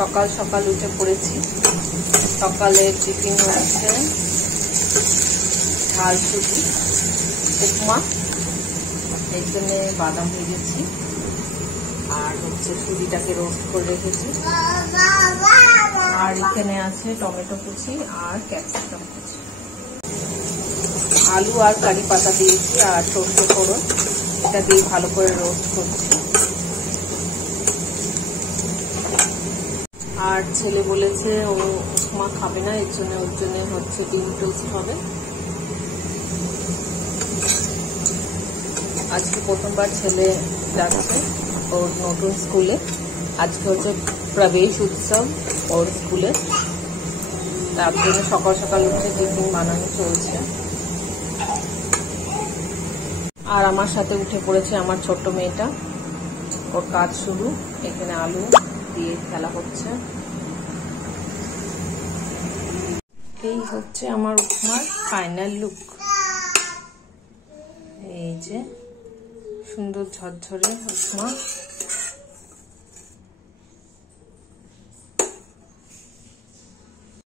সকাল সকাল উঠে পড়েছি। সকালে টিফিন হচ্ছে ঝাল সুজি, উপমা, এখানে বাদাম ভেজেছি, আর হচ্ছে সুজিটাকে রোস্ট করে রেখেছি, আর এখানে আছে টমেটো কুচি আর ক্যাপসিকাম কুচি, আলু আর কারি পাতা দিয়েছি, আর সরষে ফোড়ন, এটা দিয়ে ভালো করে রোস্ট করছি। আর ছেলে বলেছে ও উপমা খাবে না, এর জন্য ওর জন্য হচ্ছে ডিম টোস্ট হবে। আজকে প্রথমবার ছেলে যাচ্ছে ওর নতুন স্কুলে। আজকে হচ্ছে প্রবেশ উৎসব ওর স্কুলে, তার জন্য সকাল সকাল উঠে টিফিন বানানো চলছে। আর আমার সাথে উঠে পড়েছে আমার ছোট্ট মেয়েটা, ওর কাজ শুরু। এখানে আলু দিয়ে খেলা হচ্ছে। এই হচ্ছে আমার উপমার ফাইনাল লুক। এই যে সুন্দর ঝরঝরে উপমা।